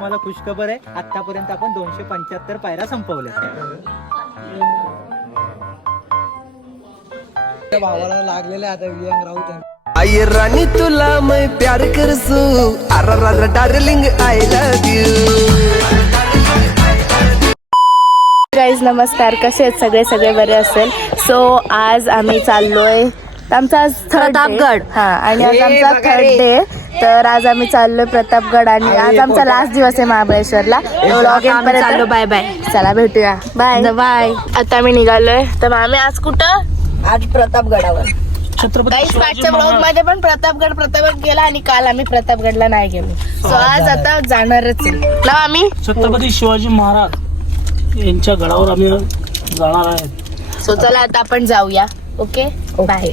मला खुशखबर आहे, आतापर्यंत आपण 275 पायऱ्या संपवल्या. भावाला लागलेले आता वियंग राहू. आई राणी तुला मैं प्यार करसू, अरे darling I love you. Guys नमस्कार, कसे आहेत सगळे बरे असेल. सो आज आम्ही चाललोय, आमचा आज प्रतापगड आणि आज आमचा थर्ड डे. तर आज आम्ही चाललोय प्रतापगड आणि आज आमचा लास्ट दिवस आहे महाबळेश्वरला. चाललो, बाय बाय, चला भेटूया, बाय बाय. आता आम्ही निघालोय. तर आम्ही आज कुठं, आज प्रतापगडावर. मागच्या ब्लॉग मध्ये पण प्रतापगड गेला आणि काल आम्ही प्रतापगडला नाही गेलो. सो आज आता जाणारच आहे आम्ही. छत्रपती शिवाजी महाराज यांच्या गडावर आम्ही जाणार आहे. सो चला आता आपण जाऊया. Okay, bye.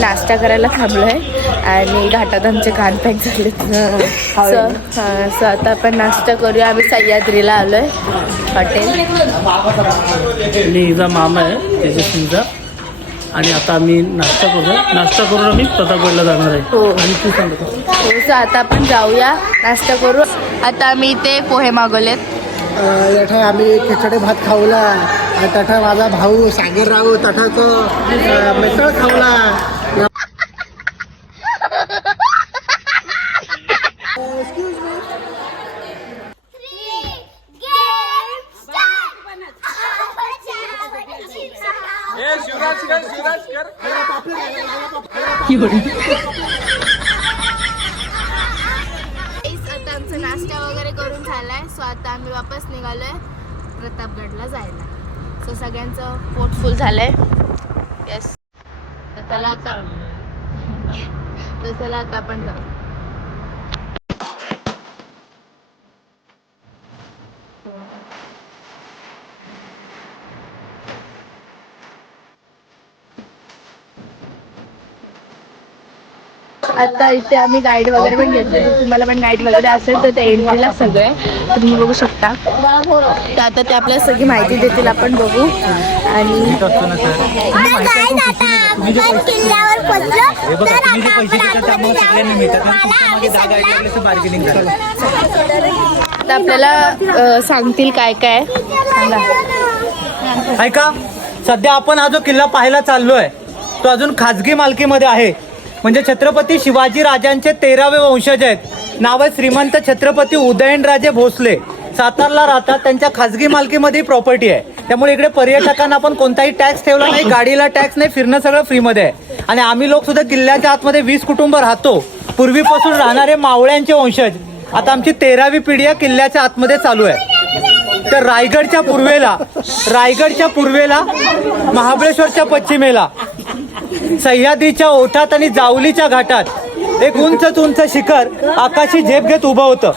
नाश्ता करायला थांबलोय आणि घाटात आमचे कान पॅक झाले. सो आता आपण नाश्ता करूया. आम्ही सह्याद्रीला आलोय हॉटेल. आणि हिचा मामा आहे तेजस्वीचा. आणि आता आम्ही नाश्ता करून आम्ही प्रतापगडला जाणार आहे. हो. आणि तू सांगतो. हो, सो आता आपण जाऊया, नाश्ता करू. आता आम्ही इथे पोहे मागवलेत. तठा आम्ही खिचडी भात खावला. तठा माझा भाऊ सागर राव तठाचं मिसळ खावला. आता आमचा नाश्ता वगैरे करून झालाय. सो आता आम्ही वापस निघालोय प्रतापगडला जायला. सो सगळ्यांचं पोट फुल झालंय. येस, तर चला आता आपण जाऊ. आता इथे आम्ही गाईड वगैरे पण घेतले. तुम्हाला पण गाईड वगैरे असेल तर ते एंट्रीला सगळे तुम्ही बघू शकता. तर आता ते आपल्याला सगळी माहिती देतील, आपण बघू. आणि आता आपल्याला सांगतील काय काय सांगा. ऐका, सध्या आपण हा जो किल्ला पाहायला चाललोय तो अजून खाजगी मालकीमध्ये आहे. म्हणजे छत्रपती शिवाजी राजांचे 13वे वंशज आहेत. नाव आहे श्रीमंत छत्रपती उदयनराजे भोसले. सातारला राहतात. त्यांच्या खाजगी मालकीमध्ये प्रॉपर्टी आहे. त्यामुळे इकडे पर्यटकांना पण कोणताही टॅक्स ठेवला नाही, गाडीला टॅक्स नाही, फिरणं सगळं फ्रीमध्ये आहे. आणि आम्ही लोक सुद्धा किल्ल्याच्या आतमध्ये 20 कुटुंब राहतो. पूर्वीपासून राहणारे मावळ्यांचे वंशज. आता आमची 13वी पिढी या किल्ल्याच्या आतमध्ये चालू आहे. तर रायगडच्या पूर्वेला महाबळेश्वरच्या पश्चिमेला सह्याद्रीच्या ओठात आणि जावलीच्या घाटात एक उंच शिखर आकाशी झेप घेत उभं होतं.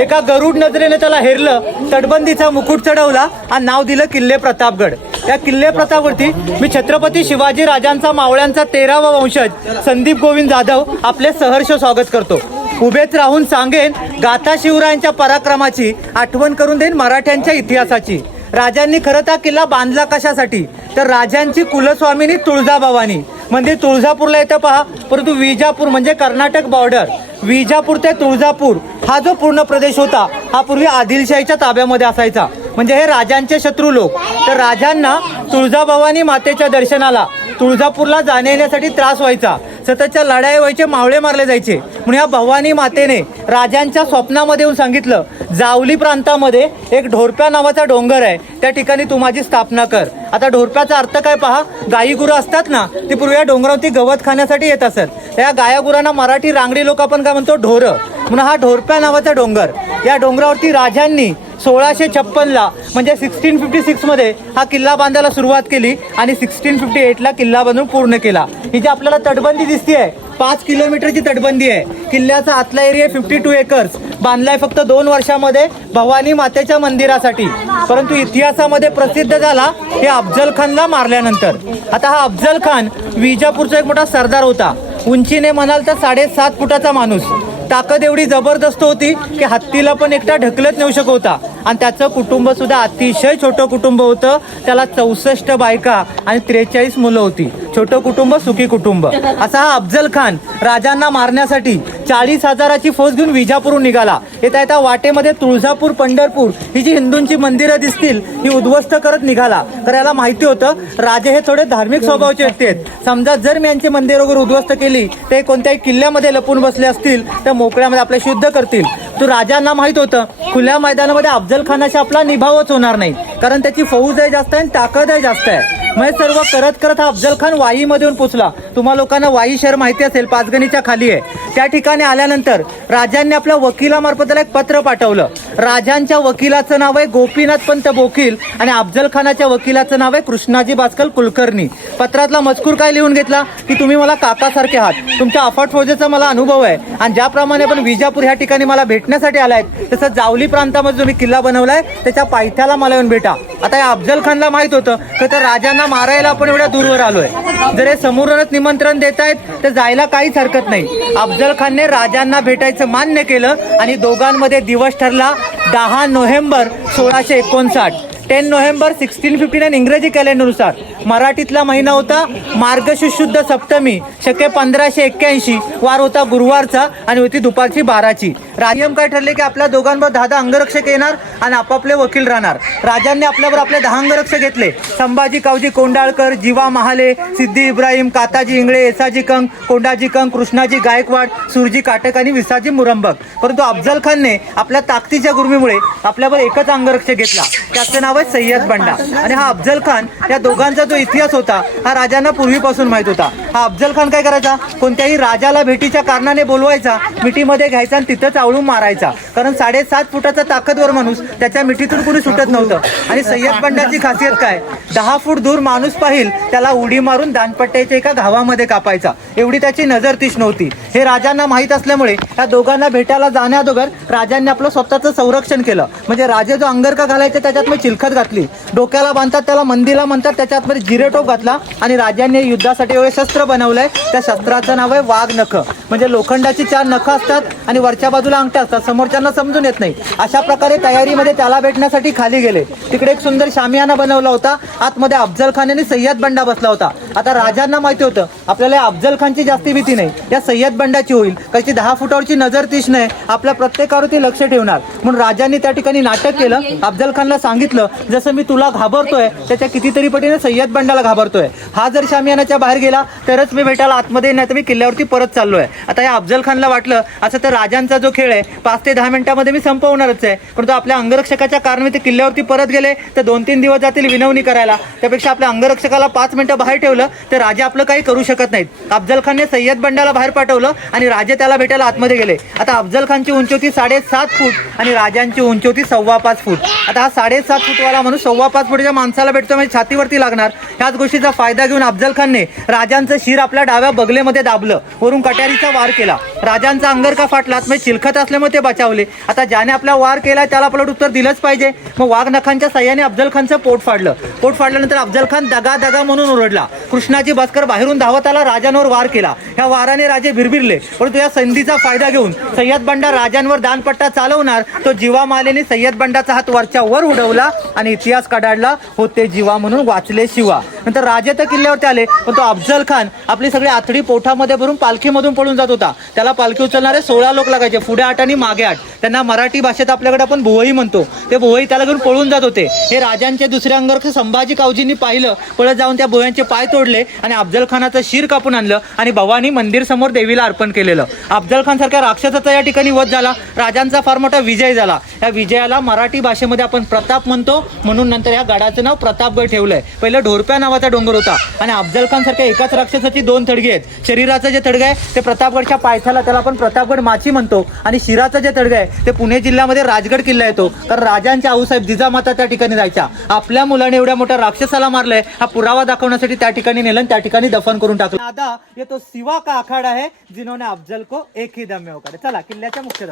एका गरुड नजरेने त्याला हेरलं, तटबंदीचा मुकुट चढवला आणि नाव दिलं किल्ले प्रतापगड. या किल्ले प्रतापवरती मी छत्रपती शिवाजी राजांचा मावळ्यांचा 13वा वंशज संदीप गोविंद जाधव आपले सहर्ष स्वागत करतो. उभेच राहून सांगेन गाथा शिवरायांच्या पराक्रमाची, आठवण करून देईन मराठ्यांच्या इतिहासाची. राजांनी खरं हा किल्ला बांधला कशासाठी, तर राजांची कुलस्वामिनी तुळजाभवानी म्हणजे तुळजापूरला येतं पहा. परंतु विजापूर म्हणजे कर्नाटक बॉर्डर, विजापूर ते तुळजापूर हा जो पूर्ण प्रदेश होता हा पूर्वी आदिलशाहीच्या ताब्यामध्ये असायचा. म्हणजे हे राजांचे शत्रू लोक. तर राजांना तुळजाभवानी मातेच्या दर्शनाला तुळजापूरला जाण्या येण्यासाठी त्रास व्हायचा. सततच्या लढाई व्हायचे, मावळे मारले जायचे. म्हणून ह्या भवानी मातेने राजांच्या स्वप्नामध्ये येऊन सांगितलं, जावली प्रांतामध्ये एक ढोरप्या नावाचा डोंगर आहे, त्या ठिकाणी तू माझी स्थापना कर. आता ढोरप्याचा अर्थ काय पहा, गाई गुरं असतात ना, ती पूर्वी या डोंगरावरती गवत खाण्यासाठी येत असत. त्या गाया गुरांना मराठी रांगडी लोक आपण काय म्हणतो, ढोरं. म्हणून हा ढोरप्या नावाचा डोंगर, या डोंगरावरती राजांनी 1656ला म्हणजे 1656 मध्ये हा किल्ला बांधायला सुरुवात केली आणि 1658ला किल्ला बांधून पूर्ण केला. ही जी आपल्याला तटबंदी दिसते आहे, 5 किलोमीटरची तटबंदी आहे. किल्ल्याचा आतला एरिया 52 एकर्स बांधलाय फक्त 2 वर्षामध्ये भवानी मातेच्या मंदिरासाठी. परंतु इतिहासामध्ये प्रसिद्ध झाला हे अफजल खानला मारल्यानंतर. आता हा अफजल खान विजापूरचा एक मोठा सरदार होता. उंचीने म्हणाल तर 7.5 फुटाचा माणूस. ताकद एवढी जबरदस्त होती की हत्तीला पण एकटा ढकलत नेऊ शकत होता. आणि त्याचं कुटुंब सुद्धा अतिशय छोटं कुटुंब होतं. त्याला 64 बायका आणि 43 मुलं होती. छोटं कुटुंब सुखी कुटुंब. असा हा अफजल खान राजांना मारण्यासाठी 40,000ची फौज घेऊन विजापूरहून निघाला. येता येता वाटेमध्ये तुळजापूर, पंढरपूर ही जी हिंदूंची मंदिरं दिसतील ही उद्ध्वस्त करत निघाला. तर याला माहिती होतं राजे हे थोडे धार्मिक स्वभावाचे व्यक्ती आहेत. समजा जर मी यांची मंदिर वगैरे उद्ध्वस्त केली, ते कोणत्याही किल्ल्यामध्ये लपून बसले असतील तर मोकळ्यामध्ये आपल्याशी युद्ध करतील. तो राजांना माहित होतं खुल्या मैदानामध्ये अफजल खानाशी आपला निभावच होणार नाही, कारण त्याची फौज आहे जास्त आहे आणि ताकद आहे जास्त आहे. मग सर्व करत करत हा अफजल खान वाईमध्ये येऊन पोचला. तुम्हा लोकांना वाई शहर माहिती असेल, पाचगणीच्या खाली आहे. त्या ठिकाणी आल्यानंतर राजांनी आपल्या वकिलामार्फत त्याला एक पत्र पाठवलं. राजांच्या वकिलाचं नाव आहे गोपीनाथ पंत बोकील आणि अफजल खानाच्या वकिलाचं नाव आहे कृष्णाजी भास्कर कुलकर्णी. पत्रातला मजकूर काय लिहून घेतला की तुम्ही मला काकासारखे आहात, तुमच्या अफाट फौजेचा मला अनुभव आहे आणि ज्याप्रमाणे आपण विजापूर ह्या ठिकाणी मला भेटण्यासाठी आलायत, तसं जावली प्रांतामध्ये तुम्ही किल्ला बनवलाय त्याच्या पायथ्याला मला येऊन भेटा. आता या अफजल खानला माहित होतं की तर राजांना मारायला आपण एवढ्या दूरवर आलोय, जर हे समोरूनच निमंत्रण देत आहेत तर जायला काहीच हरकत नाही. अफजल खानने राजांना भेटायचं मान्य केलं आणि दोघांमध्ये दिवस ठरला 10 नोव्हेंबर 1659. 10 नोव्हेंबर 1659 इंग्रजी कॅलेंडरनुसार. मराठीतला महिना होता मार्गशीर्ष शुद्ध सप्तमी, शके 1581, वार होता गुरुवारचा आणि होती दुपारची 12ची. नियम काय ठरले की आपल्या दोघांबरोबर 10 अंगरक्षक येणार आणि आपापले वकील राहणार. राजांनी आपल्याबरोबर आपले 10 अंगरक्षक घेतले. संभाजी कावजी कोंडाळकर, जीवा महाले, सिद्धी इब्राहिम, काताजी इंगळे, येसाजी कंक, कोंडाजी कंक, कृष्णाजी गायकवाड, सुरजी काटक आणि विसाजी मुरंबक. परंतु अफजल खानने आपल्या ताकदीच्या गुर्मीमुळे आपल्याबरोबर एकच अंगरक्षक घेतला, त्याचं नाव आहे सय्यद बंडा. आणि हा अफजल खान, या दोघांचा जो इतिहास होता हा राजांना पूर्वीपासून माहित होता. हा अफजल खान काय करायचा, कोणत्याही राजाला भेटीच्या कारणाने बोलवायचा, मिठीमध्ये घ्यायचा आणि तिथंच आवळून मारायचा. कारण 7.5 फुटाचा ताकदवर माणूस, त्याच्या मिठीतून कुणी सुटत नव्हतं. आणि सय्यद बंडाची खासियत काय, 10 फूट दूर माणूस पाहिल त्याला उडी मारून दानपट्ट्याच्या एका घावामध्ये कापायचा, एवढी त्याची नजर तीक्ष्ण नव्हती. हे राजांना माहीत असल्यामुळे या दोघांना भेटायला जाण्याअगोदर राजांनी आपलं स्वतःचं संरक्षण केलं. म्हणजे राजे जो अंगरका घालायचे त्याच्यात मी चिलखत घातली, डोक्याला बांधतात त्याला मंदिला म्हणतात, त्याच्यात मध्ये जिरेटोप घातला आणि राजांनी युद्धासाठी एवढे शस्त्र बनवलंय. त्या शस्त्राचं नाव आहे वाघ नख. म्हणजे लोखंडाची 4 नखं असतात आणि वरच्या बाजूला अंगठ्या असतात, समोरच्यांना समजून येत नाही. अशा प्रकारे तयारीमध्ये त्याला भेटण्यासाठी खाली गेले. तिकडे एक सुंदर शामियाना बनवला होता, आतमध्ये अफजल खान आणि सय्यद बंडा बसला होता. आता राजांना माहिती होतं आपल्याला अफजल खानची जास्ती भीती नाही, या सय्यद बंडाची होईल. त्याची 10 फुटावरची नजर तीक्ष्ण आहे, आपल्या प्रत्येकावरती लक्ष ठेवणार. म्हणून राजांनी त्या ठिकाणी नाटक केलं. अफजल खानला सांगितलं जसं मी तुला घाबरतोय त्याच्या कितीतरी पटीने सय्यद बंडाला घाबरतोय. हा जर शामियानाच्या बाहेर गेला तरच मी भेटायला आतमध्ये, नाही तर मी किल्ल्यावरती परत चाललोय. आता या अफजल खानला वाटलं असं तर राजांचा जो खेळ आहे 5 ते 10 मिनिटांमध्ये मी संपवणारच आहे. परंतु आपल्या अंगरक्षकाच्या कारणाने ते किल्ल्यावरती परत गेले तर 2-3 दिवस जातील विनवणी करायला. त्यापेक्षा आपल्या अंगरक्षकाला 5 मिनिटं बाहेर ठेवलं तर राजा आपलं काही करू शकत नाहीत. अफजल खानने सय्यद बंडाला बाहेर पाठवलं आणि राजे त्याला भेटायला आतमध्ये गेले. आता अफजल खानची उंची होती 7.5 फूट आणि राजांची उंची होती 5.25 फूट. आता हा 7.5 फूटवाला माणूस 5.25 फुटाच्या माणसाला भेटतो म्हणजे छातीवरती लागणार. ह्याच गोष्टीचा फायदा घेऊन अफजल खानने राजांचं शिर आपल्या डाव्या बगलेमध्ये दाबलं, वरून कट्यारीचा वार केला. राजांचा अंगरका फाटला, म्हणजे चिलखत असल्यामुळे ते बचावले. आता ज्याने आपला वार केला त्याला आपलं उत्तर दिलंच पाहिजे. मग वाघ नखांच्या साह्याने अफजल खानचं पोट फाडलं. पोट फाडल्यानंतर अफजल खान दगा दगा म्हणून ओरडला. कृष्णाजी भास्कर बाहेरून धावत आला, राजांवर वार केला. ह्या वाराने राजे भिरभिरले. परंतु या संधीचा फायदा घेऊन सय्यद बंडा राजांवर दानपट्टा चालवणार, तो जीवा मालेने सय्यद बंडाचा हात वरच्या वर उडवला आणि इतिहास काढला, होते जीवा म्हणून वाचले शिवा. नंतर राजे तर किल्ल्यावरती आले, पण तो अफजल खान आपली सगळी आथडी पोठामध्ये भरून पालखीमधून पळून जात होता. त्याला त्याला पालखी उचलणारे 16 लोक लागायचे, पुढे 8 आणि मागे 8. त्यांना मराठी भाषेत आपल्याकडे आपण भुवई म्हणतो. ते भुवई त्याला घेऊन पळून जात होते. हे राजांच्या दुसऱ्या अंगावर संभाजी कावजींनी पाहिलं, पळत जाऊन त्या भुवयांचे पाय तोडले आणि अफजल खानाचं शिर कापून आणलं आणि भवानी मंदिर समोर देवीला अर्पण केलेलं. अफजल खान सारख्या राक्षसाचा या ठिकाणी वध झाला. राजांचा फार मोठा विजय झाला. या विजयाला मराठी भाषेमध्ये आपण प्रताप म्हणतो, म्हणून नंतर या गडाचं नाव प्रतापगड ठेवलंय. पहिलं ढोरप्या नावाचा डोंगर होता आणि अफजल खान सारख्या एकाच राक्षसाची 2 थडगे आहेत. शरीराचं जे थडगं आहे ते प्रतापगडच्या पायथ्याला, त्याला आपण प्रतापगड माची म्हणतो, आणि शिराचं जे थडगं आहे ते पुणे जिल्ह्यामध्ये राजगड किल्ला येतो. तर राजांच्या आऊसाहेब जिजामाता त्या ठिकाणी जायच्या. आपल्या मुलाने एवढ्या मोठ्या राक्षसाला मारलंय हा पुरावा दाखवण्यासाठी त्या ठिकाणी नेलं, त्या ठिकाणी दफन करून टाकलं. आता ये तो सिवा का आखाडा है जिन्होंने अफजल को एक ही दम में उखाड़ा. चला किल्ल्याच्या मुख्य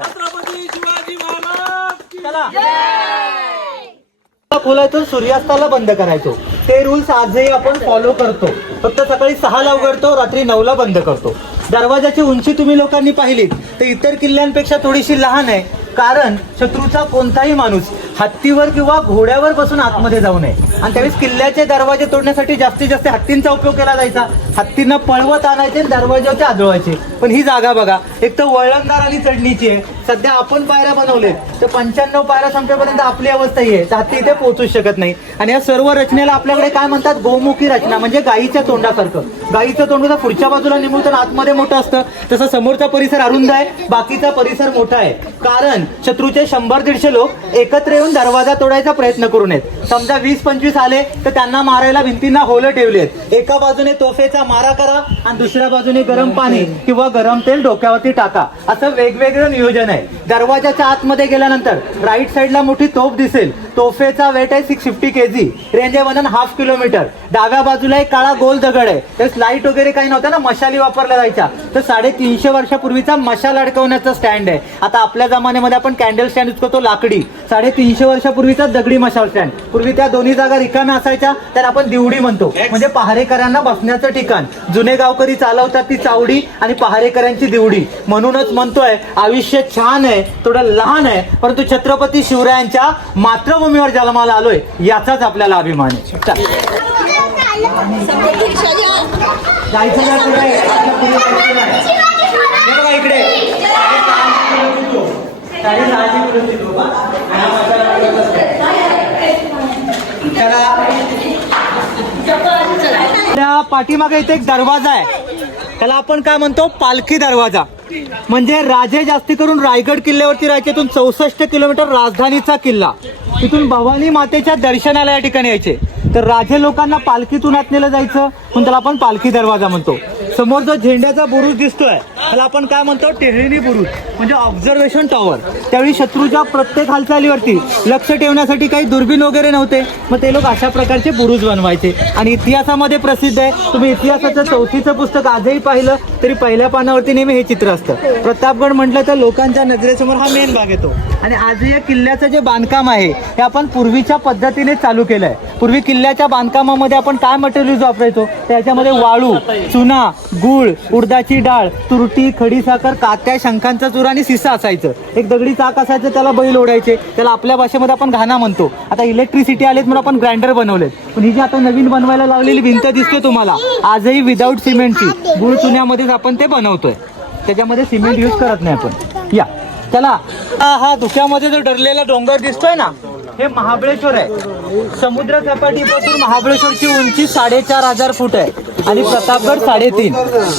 खोलायचं, सूर्यास्ताला बंद करायचो. ते रूल्स आजही आपण फॉलो करतो. फक्त सकाळी 6ला उघडतो, रात्री 9ला बंद करतो. दरवाजाची उंची तुम्ही लोकांनी पाहिलीत तर इतर किल्ल्यांपेक्षा थोडीशी लहान आहे, कारण शत्रूचा कोणताही माणूस हत्तीवर किंवा घोड्यावर बसून आतमध्ये जाऊ नये. आणि त्यावेळेस किल्ल्याचे दरवाजे तोडण्यासाठी जास्तीत जास्त हत्तींचा उपयोग केला जायचा. हत्तींना पळवत आणायचे आणि दरवाजाचे आदळवायचे. पण ही जागा बघा, एक तर वळणदार आणि चढणीची आहे. सध्या आपण पायऱ्या बनवले तर 95 पायऱ्या संपेपर्यंत आपली अवस्था ही आहे, तर हत्ती इथे पोहोचूच शकत नाही. आणि या सर्व रचनेला आपल्याकडे काय म्हणतात, गोमुखी रचना, म्हणजे गायीच्या तोंडासारखं. गायीचं तोंड फुडच्या बाजूला निमुळतं, आतमध्ये मोठं असतं. तसं समोरचा परिसर अरुंद आहे, बाकीचा परिसर मोठा आहे. कारण शत्रूचे 100-150 लोक एकत्र येऊन दरवाजा तोडायचा प्रयत्न करू नयेत. समजा 20-25 आले तर त्यांना मारायला भिंतींना होलं ठेवली आहेत. एका बाजूने तोफेचा मारा करा आणि दुसऱ्या बाजूने गरम पाणी किंवा गरम तेल डोक्यावरती टाका. असं वेगवेगळं नियोजन आहे. दरवाजाच्या आतमध्ये गेल्यानंतर राईट साईडला मोठी तोफ दिसेल. तोफेचा वेट आहे 650 kg, रेंज आहे 1.5 किलोमीटर. डाव्या बाजूला एक काळा गोल दगड आहे. त्यास लाईट वगैरे काही नव्हतं ना, मशाली वापरल्या जायच्या. तर 350 वर्षापूर्वीचा मशाल अडकवण्याचा स्टँड आहे. आता आपल्या जमान्यामध्ये आपण कॅन्डल स्टँड यूज करतो लाकडी. 350 वर्षापूर्वीचा दगडी मशाल स्टँड. पूर्वी त्या दोन्ही जागा रिकाम्या असायच्या, त्याला आपण दिवडी म्हणतो, म्हणजे पहारेकऱ्यांना बसण्याचं ठिकाण. जुने गावकरी चालवतात ती चावडी आणि पहारेकऱ्यांची दिवडी. म्हणूनच म्हणतोय आयुष्य छान आहे, थोडं लहान आहे, परंतु छत्रपती शिवरायांच्या मातृभूमीवर जन्माला आलोय याचाच आपल्याला अभिमान आहे. जायचं का पुढे? बघा इकडे त्या पाठीमागे इथे एक दरवाजा आहे, त्याला आपण काय म्हणतो, पालखी दरवाजा. म्हणजे राजे जास्ती करून रायगड किल्ल्यावरती राहायचे. इथून 64 किलोमीटर राजधानीचा किल्ला. तिथून भवानी मातेच्या दर्शनाला या ठिकाणी यायचे. तर राजे लोकांना पालखीतून आत नेलं जायचं, म्हणून त्याला आपण पालखी दरवाजा म्हणतो. समोर जो झेंड्याचा बुरुज दिसतोय त्याला आपण काय म्हणतो, टेहळणी बुरुज, म्हणजे ऑब्झर्वेशन टॉवर. त्यावेळी शत्रूच्या प्रत्येक हालचालीवरती लक्ष ठेवण्यासाठी काही दुर्बीण वगैरे नव्हते, मग ते लोक अशा प्रकारचे बुरुज बनवायचे. आणि इतिहासामध्ये प्रसिद्ध आहे. तुम्ही इतिहासाचं 4थीचं पुस्तक आजही पाहिलं तरी पहिल्या पानावरती नेहमी हे चित्र असतं. प्रतापगड म्हटलं तर लोकांच्या नजरेसमोर हा मेन भाग येतो. आणि आजही या किल्ल्याचं जे बांधकाम आहे हे आपण पूर्वीच्या पद्धतीने चालू केलंय. पूर्वी किल्ल्याच्या बांधकामामध्ये आपण काय मटेरियल वापरायचो, त्याच्यामध्ये वाळू, चुना, गूळ, उडदाची डाळ, तुरटी, खडीसाखर, कात्या, शंखांचा चूर आणि सिसा असायचं. एक दगडी चाक असायचं, त्याला बैल ओढायचे, त्याला आपल्या भाषेमध्ये आपण घाणा म्हणतो. आता इलेक्ट्रिसिटी आलेत म्हणून आपण ग्राइंडर बनवलेत. पण ही जी आता नवीन बनवायला लावलेली भिंत दिसते तुम्हाला, आजही विदाऊट सिमेंटची, गुळ चुन्यामध्येच आपण ते बनवतोय. त्याच्यामध्ये सिमेंट यूज करत नाही आपण. या चला, हा धुक्यामध्ये जो डरलेला डोंगर दिसतोय ना, हे महाबळेश्वर आहे. समुद्र सपाटीपासून महाबळेश्वरची उंची 4500 फूट आहे आणि प्रतापगड 3.5.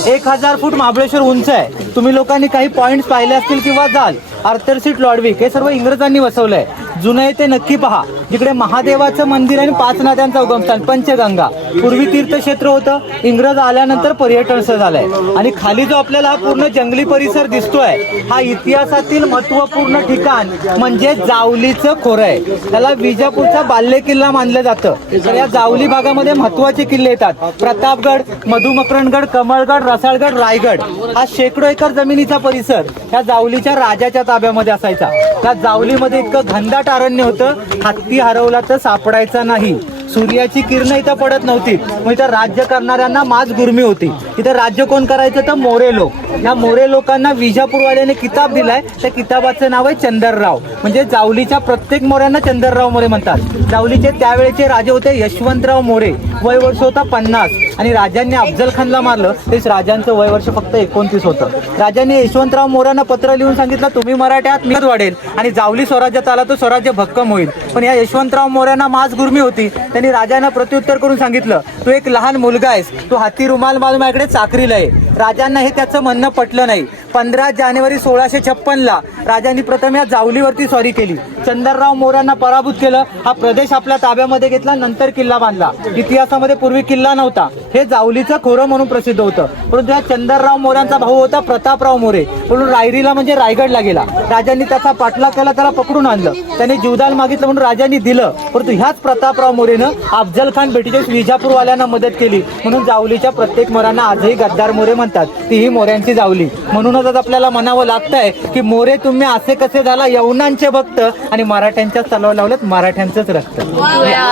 1000 फूट महाबळेश्वर उंच आहे. तुम्ही लोकांनी काही पॉइंट्स पाहिले असतील किंवा जाल. आर्थर सीट लॉर्डविक हे सर्व इंग्रजांनी वसवलंय. जुनं आहे ते नक्की पहा, जिकडे महादेवाचं मंदिर आणि 5 नद्यांचा उगमस्थान पंचगंगा. पूर्वी तीर्थक्षेत्र होतं, इंग्रज आल्यानंतर पर्यटन स्थळ झालंय. आणि खाली जो आपल्याला हा पूर्ण जंगली परिसर दिसतोय, हा इतिहासातील महत्वपूर्ण ठिकाण म्हणजे जावलीचं खोरं आहे. त्याला विजापूरचा बाल्य किल्ला मानलं जातं. तर या जावली भागामध्ये महत्वाचे किल्ले येतात. प्रतापगड, मधुमकरणगड, कमळगड, रसाळगड, रायगड. हा शेकडो एकर जमिनीचा परिसर ह्या जावलीच्या राजाच्या ताब्यामध्ये असायचा. त्या जावलीमध्ये इतकं घनदाट अरण्य होतं, हत्ती हरवला तर सापडायचा नाही. सूर्याची किरण इथं पडत नव्हती, मग इथं राज्य करणाऱ्यांना माज गुरमी होती. इथं राज्य कोण करायचं तर मोरे लोक. या मोरे लोकांना विजापूरवाल्याने किताब दिलाय, त्या किताबाचं नाव आहे चंदरराव. म्हणजे जावलीच्या प्रत्येक मोऱ्यांना चंदरराव मोरे म्हणतात. जावलीचे त्यावेळेचे राजे होते यशवंतराव मोरे. वय वर्ष होता 50. आणि राजांनी अफजल खानला मारलं तेच राजांचं वय वर्ष फक्त 29 होतं. राजांनी यशवंतराव मोऱ्यांना पत्र लिहून सांगितलं तुम्ही मराठ्यात मी वाढेल आणि जावली स्वराज्यात आला तो स्वराज्य भक्कम होईल. पण या यशवंतराव मोऱ्यांना माज गुरमी होती. त्यांनी राजांना प्रत्युत्तर करून सांगितलं तू एक लहान मुलगा आहेस, तू हाती रुमाल बांधून माझ्याकडे चाकरीला आहे. राजांना हे त्याचं म्हणणं पटलं नाही. 15 जानेवारी 1656ला राजांनी प्रथम या जावलीवरती स्वारी केली. चंदरराव मोऱ्यांना पराभूत केलं. हा प्रदेश आपल्या ताब्यामध्ये घेतला. नंतर किल्ला बांधला. इतिहासामध्ये पूर्वी किल्ला नव्हता. हे जावलीचं खोरं म्हणून प्रसिद्ध होतं. परंतु या चंदरराव मोऱ्यांचा भाऊ होता प्रतापराव मोरे म्हणून रायरीला म्हणजे रायगडला गेला. राजांनी त्याचा पाठलाग केला, त्याला पकडून आणलं. त्याने जीवदान मागितलं म्हणून राजांनी दिलं. परंतु ह्याच प्रतापराव मोरेनं अफजल खान बेटीच्या विजापूरवाल्यांना मदत केली म्हणून जावलीच्या प्रत्येक मोऱ्यांना आजही गद्दार मोरे म्हणतात. तीही मोऱ्यांची जावली. म्हणूनच आज आपल्याला म्हणावं लागतंय की मोरे तुम्ही असे कसे झाला यवनांचे भक्त आणि मराठ्यांच्या तलाव लावलेत मराठ्यांचंच रक्त.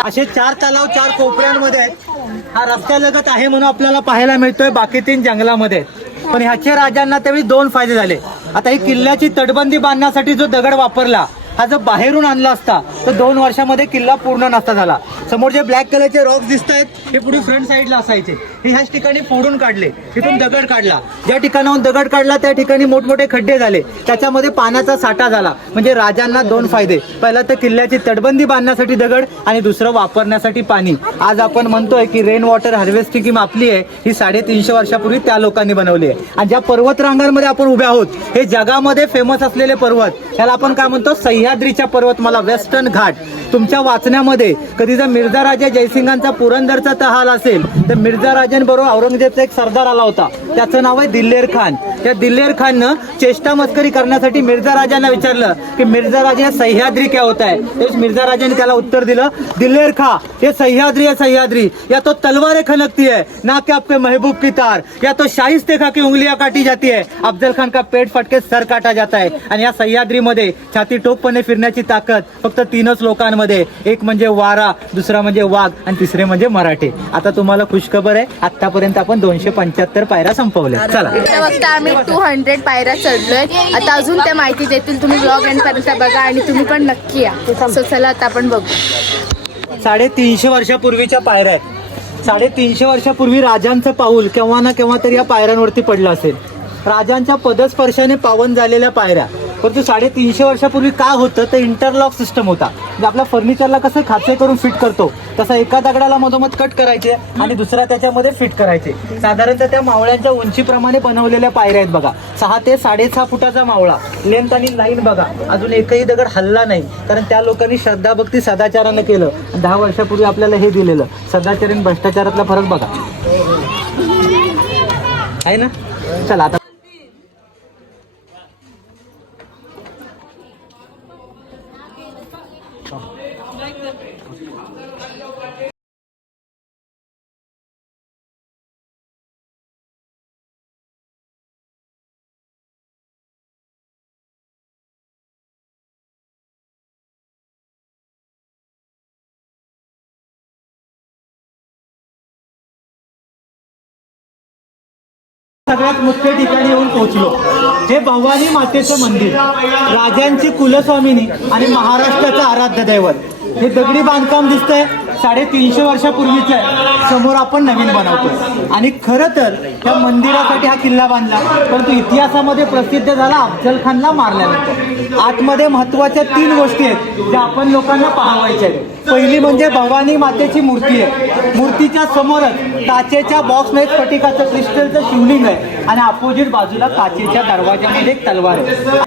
असे 4 तलाव 4 कोपऱ्यांमध्ये आहेत. हा रस्त्यालगत आहे म्हणून आपल्याला पाहायला मिळतोय. बाकी 3 जंगलामध्ये आहेत. पण ह्याचे राजांना त्यावेळी 2 फायदे झाले. आता ही किल्ल्याची तटबंदी बांधण्यासाठी जो दगड वापरला हा जर बाहेरून आणला असता तर 2 वर्षामध्ये किल्ला पूर्ण नसता झाला. समोर जे ब्लॅक कलरचे रॉक्स दिसत आहेत हे पुढे फ्रंट साईडला असायचे. हे ह्याच ठिकाणी फोडून काढले. तिथून दगड काढला. ज्या ठिकाणाहून दगड काढला त्या ठिकाणी मोठमोठे खड्डे झाले. त्याच्यामध्ये पाण्याचा साठा झाला. म्हणजे राजांना 2 फायदे. पहिला तर किल्ल्याची तटबंदी बांधण्यासाठी दगड आणि दुसरं वापरण्यासाठी पाणी. आज आपण म्हणतोय की रेन वॉटर हार्वेस्टिंग स्कीम आपली आहे ही 350 वर्षापूर्वी त्या लोकांनी बनवली आहे. आणि ज्या पर्वत रांगांमध्ये आपण उभे आहोत हे जगामध्ये फेमस असलेले पर्वत. ह्याला आपण काय म्हणतो सह्याद्रीच्या पर्वतमाला वेस्टर्न घाट. तुमच्या वाचण्यामध्ये कधी जर मिर्झा राजा जयसिंगांचा पुरंदरचा तहाल असेल तर मिर्झा राजांबरोबर औरंगजेबचा एक सरदार आला होता. त्याचं नाव आहे दिल्लेर खान. त्या दिल्लेर खाननं चेष्टा मस्करी करण्यासाठी मिर्झा राजांना विचारलं की मिर्झा राजा सह्याद्री क्या होता है. तेच मिर्झा राजांनी त्याला उत्तर दिलं दिल्लेर खा ये सह्याद्री है सह्याद्री. या तो तलवारें खनकती है ना कि आपके महबूब की तार. या तो शाइस्ते खा की उंगलियां काटी जाती है. अफजल खान का पेट फटके सर काटा जाता है. आणि या सह्याद्रीमध्ये छाती टोकपणे फिरण्याची ताकद फक्त 3च लोकांमध्ये. एक म्हणजे वारा, दुसरा म्हणजे वाघ आणि तिसरे म्हणजे मराठे. आता तुम्हाला खुशखबर आहे आतापर्यंत आपण 275 पायऱ्या संपवल्या. चला फक्त आम्ही 200 पायऱ्या चढलोय. आता अजून त्या माहिती देतील. तुम्ही ब्लॉग एंड पर्यंत बघा आणि तुम्ही पण नक्की या. सो चला आता आपण बघू. 350 वर्षापूर्वीच्या पायऱ्या आहेत. 350 वर्षापूर्वी राजांचं पाऊल केव्हा ना केव्हा तरी या पायऱ्यांवरती पडलं असेल. राजांच्या पदस्पर्शाने पावन झालेल्या पायऱ्या. परंतु 350 वर्षापूर्वी काय होतं तर इंटरलॉक सिस्टम होता. आपल्या फर्निचरला कसं खाचे करून फिट करतो तसा एका दगडाला मधोमध कट करायचे आणि दुसरा त्याच्यामध्ये फिट करायचे. साधारणतः त्या मावळ्यांच्या उंचीप्रमाणे बनवलेल्या पायऱ्या आहेत बघा. 6 ते 6.5 फुटाचा मावळा. लेंथ आणि लाईन बघा. अजून एकही दगड हल्ला नाही कारण त्या लोकांनी श्रद्धा भक्ती सदाचारानं केलं. 10 वर्षापूर्वी आपल्याला हे दिलेलं. सदाचार आणि भ्रष्टाचारातला फरक बघा आहे ना. चला आता सगळ्यात मुख्य ठिकाणी येऊन पोहोचलो. हे भवानी मातेचं मंदिर. राजांची कुलस्वामिनी आणि महाराष्ट्राचं आराध्य दैवत. हे दगडी बांधकाम दिसतंय 350 वर्षापूर्वीचं आहे. समोर आपण नवीन बनवतोय. आणि खरं तर त्या मंदिरासाठी हा किल्ला बांधला. परंतु इतिहासामध्ये प्रसिद्ध झाला अफजल खानला मारल्यानंतर. आतमध्ये महत्वाच्या 3 गोष्टी आहेत ज्या आपण लोकांना पाहावायच्या आहेत. पहिली म्हणजे भवानी मातेची मूर्ती आहे. मूर्तीच्या समोरच काचेच्या बॉक्समध्ये स्फटिकाचं क्रिस्टलचं शिवलिंग आहे आणि अपोजिट बाजूला काचेच्या दरवाजामध्ये एक तलवार आहे.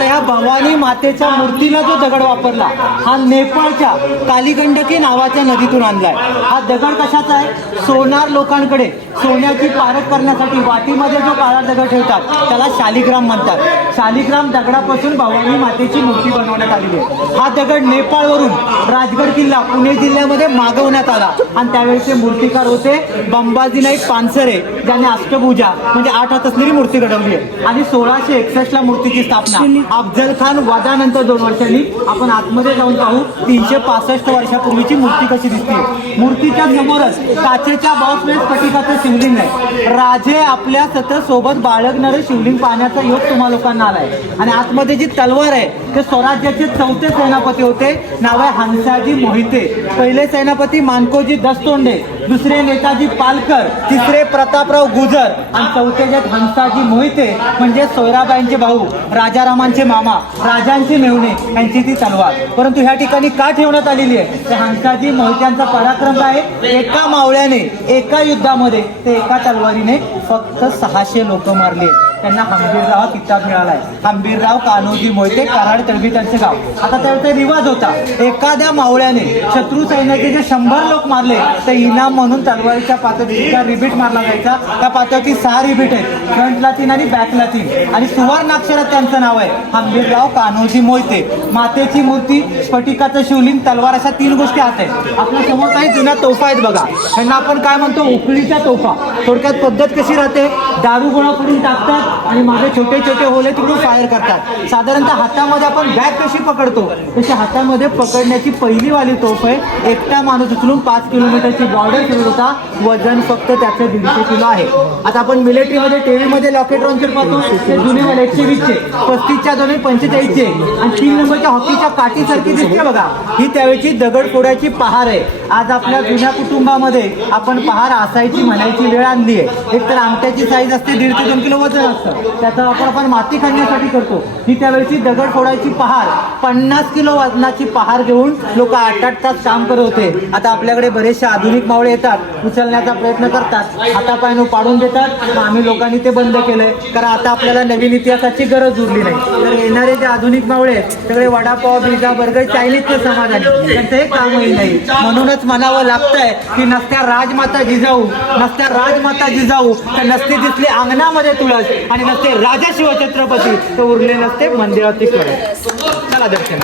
या भवानी मातेच्या मूर्तीला जो दगड वापरला हा नेपाळच्या कालीगंडकी नावाच्या नदीतून आणलाय. हा दगड कशाचा आहे. सोनार लोकांकडे सोन्याची पारख करण्यासाठी वाटीमध्ये जो काळा दगड ठेवतात त्याला शालिग्राम म्हणतात. शालिग्राम दगडापासून भवानी मातेची मूर्ती बनवण्यात आलेली आहे. हा दगड नेपाळवरून राजगड किल्ला पुणे जिल्ह्यामध्ये मागवण्यात आला आणि त्यावेळेचे मूर्तिकार होते बंबाजी नाईक पानसरे ज्याने अष्टभुजा म्हणजे 8 हात असलेली मूर्ती घडवली आहे. आणि 1661 ला मूर्तीची स्थापना. अफजल खान वधानंतर 2 वर्षांनी. आपण आतमध्ये जाऊन पाहू 365 वर्षापूर्वीची मूर्ती कशी दिसते. मूर्तीच्या समोरच काचेच्या बॉक्समध्ये स्फटिकाचं शिवलिंग आहे. राजे आपल्या सतत सोबत बाळगणारे शिवलिंग पाहण्याचा योग तुम्हा लोकांना आलाय. आणि आतमध्ये जी तलवार आहे ते स्वराज्याचे 4थे सेनापती होते. नाव आहे हंसाजी मोहिते. पहिले सेनापती मानकोजी दस्तोंडे, दुसरे नेताजी पालकर, तिसरे प्रतापराव गुजर आणि चौथे जे हंसाजी मोहिते म्हणजे सोयराबाईंचे भाऊ, राजारामांचे मामा, राजांचे मेहुणे यांची ती तलवार. परंतु ह्या ठिकाणी का ठेवण्यात आलेली आहे? ते हंसाजी मोहित्यांचा पराक्रम आहे. एका मावळ्याने एका युद्धामध्ये ते एका तलवारीने फक्त 600 लोक मारले. त्यांना हंबीरराव किताब मिळालाय. हंबीरराव कान्होजी मोहिते, कराड तळवी त्यांचे गाव. आता त्याचा रिवाज होता, एखाद्या मावळ्याने शत्रू सैन्याचे जे 100 लोक मारले तर इनाम म्हणून तलवारीच्या पातळीचा रिबीट मारला जायचा. त्या पातळीची 6 रिबीट आहेत, फ्रंटला 3 आणि बॅकला 3 आणि सुवर्णाक्षरात त्यांचं नाव आहे हंबीरराव कान्होजी मोहिते. मातेची मूर्ती, स्फटिकाचं शिवलिंग, तलवार अशा 3 गोष्टी हात आहेत. आपल्या समोर काही जुन्या तोफा आहेत बघा. त्यांना आपण काय म्हणतो? उकळीच्या तोफा. थोडक्यात पद्धत कशी राहते? दारू गोळा करून टाकतात आणि मागे छोटे छोटे होले तिकडून फायर करतात. साधारणतः हातामध्ये आपण बॅग कशी पकडतो तशी हातामध्ये पकडण्याची पहिली वाली तोफ आहे. एकटा माणूस उचलून 5 किलोमीटरची बॉर्डर फिरत होता. वजन फक्त त्याचं 150 किलो आहे. आता आपण मिलिटरीमध्ये टीव्हीमध्ये लॉकेट लॉन्चर पाहतो, ते जुने वाले 120चे, 35च्या दोन्ही 45चे आणि 3 नंबरच्या हॉकीच्या काठीसारखी दिसते बघा. ही त्यावेळची दगडफोड्याची पहार आहे. आज आपल्या जुन्या कुटुंबामध्ये आपण पहार असायची म्हणायची वेळ आणली आहे. एक तर अंगठ्याची साईज असते, 1.5 ते 2 किलो वजन असतं. त्याचा वापर आपण माती खाण्यासाठी करतो. ही त्यावेळची दगड फोडायची पहार, 50 किलो वजनाची पहार घेऊन लोक 8-8 तास काम करत होते. आता आपल्याकडे बरेचसे आधुनिक मावळे येतात, उचलण्याचा प्रयत्न करतात, हातापायनं पाडून देतात. मग आम्ही लोकांनी ते बंद केलंय, कारण आता आपल्याला नवीन इतिहासाची गरज उरली नाही. तर येणारे जे आधुनिक मावळे आहेत सगळे वडापाव, पिझ्झा, बर्गर, चायनीजचे समाधानी, त्यांचं हे कामही नाही. म्हणूनच म्हणावं लागतंय की नसत्या राजमाता जिजाऊ, नसत्या राजमाता जिजाऊ तर नसते दिसले अंगणामध्ये तुळस आणि नसते राजा शिवछत्रपती तर उरले नसते मंदिरात कळस. चला दर्शन.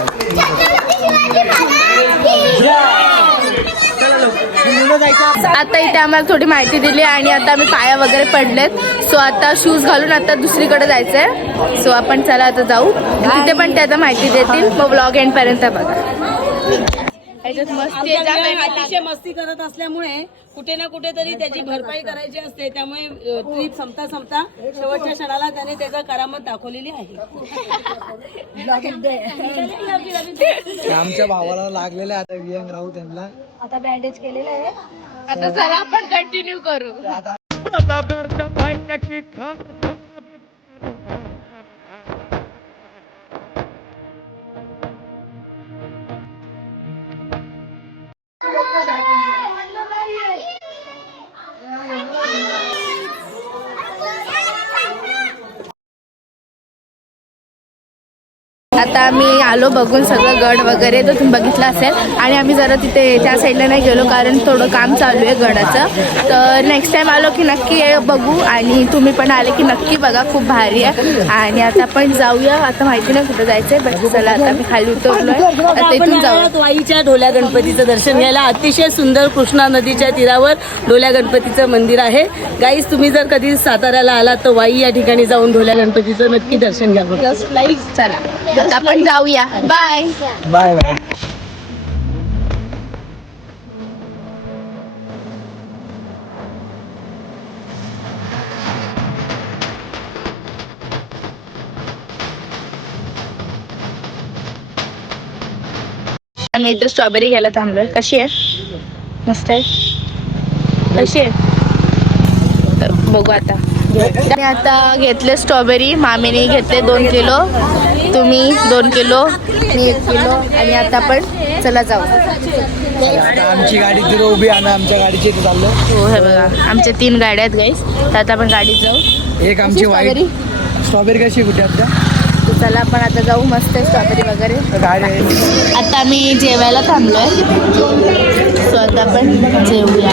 आता इथे आम्हाला थोडी माहिती दिली आणि आता आम्ही पाया वगैरे पडलेत. सो आता शूज घालून आता दुसरीकडे जायचंय. सो आपण चला आता जाऊ, तिथे पण त्याचा माहिती देतील. मग ब्लॉग एंड पर्यंत बघा. अतिशय मस्ती करत असल्यामुळे कुठे ना कुठे तरी त्याची भरपाई करायची असते. त्यामुळे ट्रिप संपता शेवटच्या क्षणाला त्याने त्याचा करामत दाखवलेली आहे. आमच्या भावाला लागलेलं आता वियंग राहू त्यांना आता बँडेज केलेलं आहे. आता चला आपण कंटिन्यू करू. आता आम्ही आलो बघून सगळं गड वगैरे, तर तुम्ही बघितलं असेल. आणि आम्ही जरा तिथे त्या साईडला नाही गेलो कारण थोडं काम चालू आहे गडाचं. तर नेक्स्ट टाइम आलो की नक्की बघू आणि तुम्ही पण आले की नक्की बघा, खूप भारी आहे. आणि आता आपण जाऊया. आता माहिती नाही कुठं जायचंय, बट चला आता आम्ही खाली उतरलोय. आता इथून जाऊ वाईच्या ढोल्या गणपतीचं दर्शन घ्यायला. अतिशय सुंदर कृष्णा नदीच्या तीरावर ढोल्या गणपतीचं मंदिर आहे. गाईस, तुम्ही जर कधी साताऱ्याला आलात तर वाई या ठिकाणी जाऊन ढोल्या गणपतीचं नक्की दर्शन घ्या. चला आता आपण जाऊया. Bye bye bye. आम्ही इथे स्ट्रॉबेरी घ्यायला थांबलोय. कशी आहे? मस्त आहे. कशी आहे? तर बघू आता. मी आता घेतले स्ट्रॉबेरी. मामीने घेतले 2 किलो, तुम्ही 2 किलो, मी 1 किलो. आणि आता आपण चला जाऊ. आमची गाडी तिथे उभी आहे, आमच्या गाडीची इथे चाललो. हो हे बघा, आमच्या 3 गाड्या आहेत गाईस. तर आता आपण गाडीत जाऊ. एक आमची वाईट स्ट्रॉबेरी कशी कुठे आता? तर चला आपण आता जाऊ. मस्त आहे स्ट्रॉबेरी वगैरे. गाडी आहे. आता आम्ही जेवायला थांबलोय. सो आता आपण जेवूया.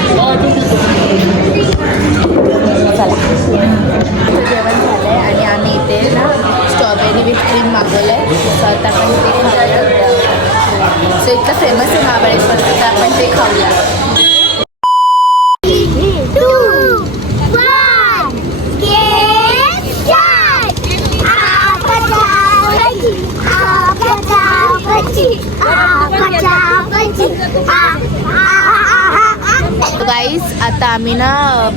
चला, जेवण झालंय आणि आम्ही इथे ना स्ट्रॉबेरी विथ क्रीम मागवलंय. सो आता आपण ते खाऊया. सो इतकं फेमस आहे महाबळेश्वर, तर आपण ते खाऊया. गाईस आता आम्ही ना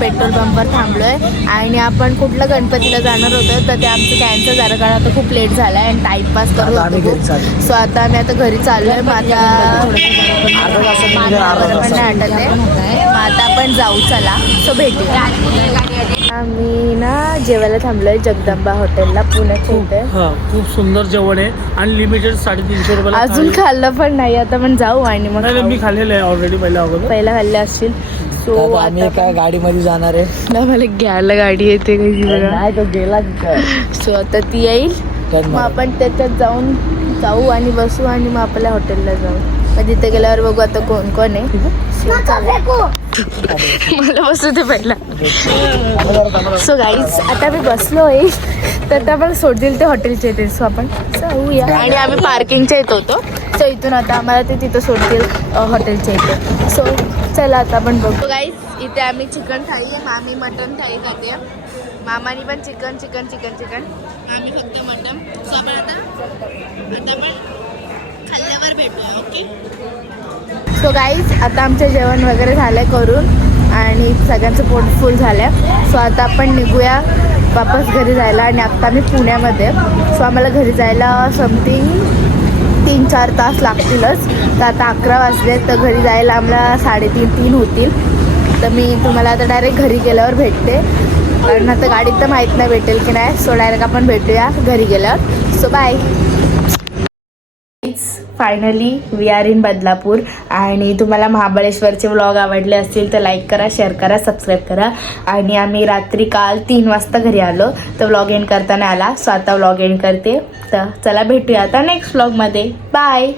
पेट्रोल पंपवर थांबलोय आणि आपण कुठल्या गणपतीला जाणार होतो तर ते आमचं कॅन्सल झालं कारण आता खूप लेट झाला आहे आणि टाइमपास करत होतो. सो आता आम्ही आता घरी चाललोय. मग आता नाही आठवत आहे. मग आता आपण जाऊ चला. सो भेटूया. आम्ही ना जेवायला थांबलोय जगदंबा हॉटेलला पुण्याच्या इथे. हा खूप सुंदर जेवण आहे अनलिमिटेड 350 रुपयाला. अजून खाल्लं पण नाही. आता पण जाऊ आणि मग नाही, मी खाल्लेलं आहे ऑलरेडी पहिला खाल्ले असतील. सो आता काय गाडीमध्ये जाणार आहे ना मला घ्यायला गाडी येते कशी बघा. नाही तो गेला सो आता ती येईल मग आपण त्याच्यात जाऊ आणि बसू आणि मग आपल्या हॉटेलला जाऊ. मग तिथे गेल्यावर बघू आता कोण कोण आहे. मला बसू दे पहिला. सो गाईज आता मी बसलोय तर त्या मला सोडतील ते हॉटेलच्या इथे. सो आपण जाऊया. आणि आम्ही पार्किंगच्या इथं होतो. सो इथून आता आम्हाला ते तिथं सोडतील हॉटेलच्या इथे. सो चला आता आपण बघू. गाईज इथे आम्ही चिकन थाळी आहे. मामी मटन थाळी खाते. मामानी पण चिकन. आम्ही फक्त मटन. सो आपण आता खाल्ल्यावर भेटूया. ओके. सो गाईज आता आमचं जेवण वगैरे झालंय करून आणि सगळ्यांचं पोट फुल झालंय. सो आता आपण निघूया वापस घरी जायला. आणि आत्ता मी पुण्यामध्ये. सो आम्हाला घरी जायला समथिंग 3-4 तास लागतीलच. तर आता 11 वाजले तर घरी जायला आम्हाला 3:30 होतील. तर मी तुम्हाला आता डायरेक्ट घरी गेल्यावर भेटते कारण आता गाडीत तर माहीत नाही भेटेल की नाही. सो डायरेक्ट आपण भेटूया घरी गेल्यावर. So bye. Finally we are in Badlapur. आणि तुम्हाला महाबळेश्वरचे व्लॉग आवडले असतील तर लाईक करा, शेअर करा, सबस्क्राईब करा. आणि आम्ही रात्री काल 3 वाजता घरी आलो तर व्लॉग एंड करताना आला. सो आता व्लॉग एंड करते. तर चला भेटूया आता नेक्स्ट व्लॉगमध्ये. बाय.